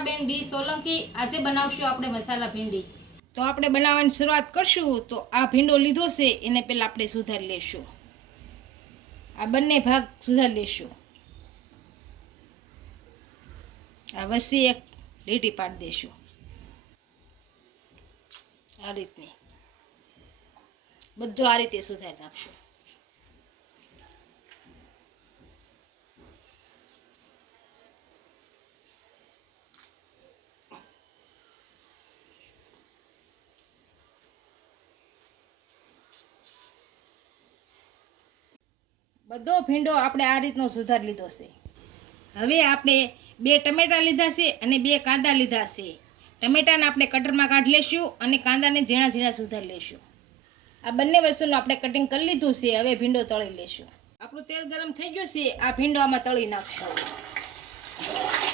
Minaben D Solanki આજે બનાવશું આપણે મસાલા ભીંડી. તો આપણે બનાવવાની શરૂઆત કરશું, તો આ ભીંડો લીધો છે, એને પહેલાં આપણે સુધારી લેશું આ બંને ભાગ સુધારી લેશું આ વસી એક લીટી પાડી દેશું આ રીતની. બધું આ રીતે સુધારી નાખશું. બધો ભીંડો આપણે આ રીતનો સુધાર લીધો છે. હવે આપણે બે ટમેટા લીધા છે અને બે કાંદા લીધા છે. ટમેટાને આપણે કટરમાં કાઢી લેશું અને કાંદાને ઝીણા ઝીણા સુધારી લેશું. આ બંને વસ્તુનું આપણે કટિંગ કરી લીધું છે, હવે ભીંડો તળી લેશું. આપણું તેલ ગરમ થઈ ગયું છે, આ ભીંડો આમાં તળી નાખશું.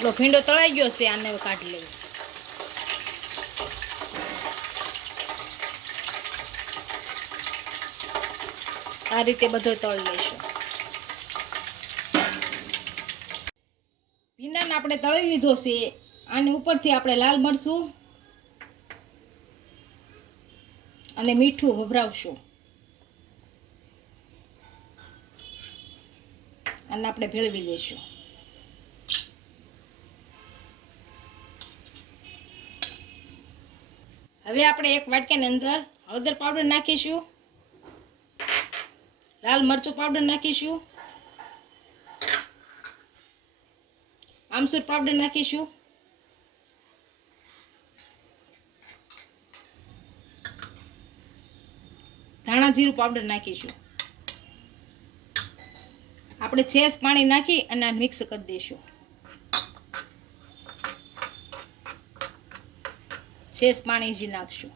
આપણો ભીંડો તળાઈ ગયો છે, આને કાઢી લઈએ. આ રીતે બધો તળી લઈશું. ભીંડાને આપણે તળી લીધો છે, આની ઉપરથી આપણે લાલ મરચું અને મીઠું વભરાવશું અને આપણે ભેળવી લઈશું. હવે આપણે એક વાટકાની અંદર હળદર પાવડર નાખીશું. લાલ મરચું પાવડર નાખીશું. આમસૂર પાવડર નાખીશું. ધાણા જીરું પાવડર નાખીશું. આપણે છેસ પાણી નાખી અને મિક્સ કરી દઈશું. છેસ પાણી જ નાખશું.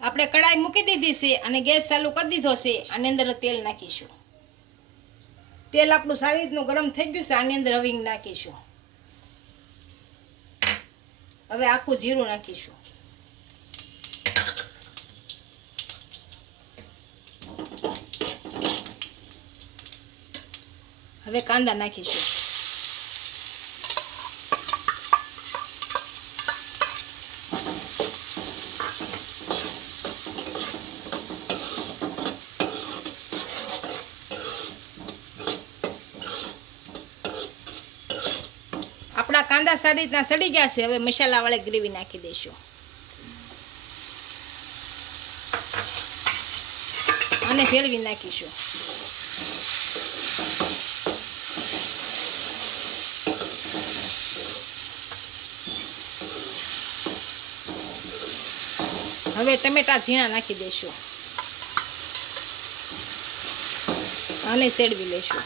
આપણે કડાઈ મૂકી દીધી છે અને ગેસ ચાલુ કરી દીધો છે. આની અંદર તેલ નાખીશું. તેલ આપણું સારી રીતનું ગરમ થઈ ગયું છે. આની અંદર હવિંગ નાખીશું. હવે આખું જીરું નાખીશું. હવે કાંદા નાખીશું આપણા કાંદા સારી રીતના સડી ગયા છે. હવે મસાલા વાળે ગ્રેવી નાખી દઈશું. અને ફેરવી નાખીશું. હવે ટમેટા ઝીણા નાખી દઈશું. અને સેડવી લઈશું.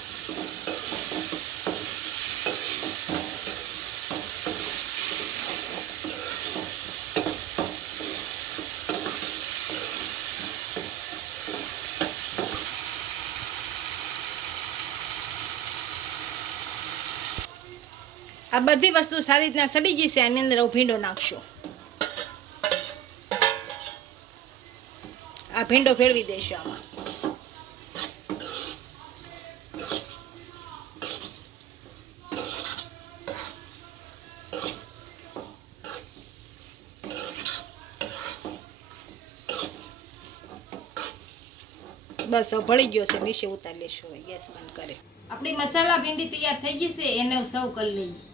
આ બધી વસ્તુ સારી રીતના સડી ગઈ છે, આની અંદર હું ભીંડો નાખશું. આ ભીંડો ફેરવી દઈશું આમાં. બસ ભળી ગયો છે, નીચે ઉતારી લેશું ગેસ બંધ કરે. આપણી મસાલા ભીંડી તૈયાર થઈ ગઈ છે, એને સર્વ કરી લઈએ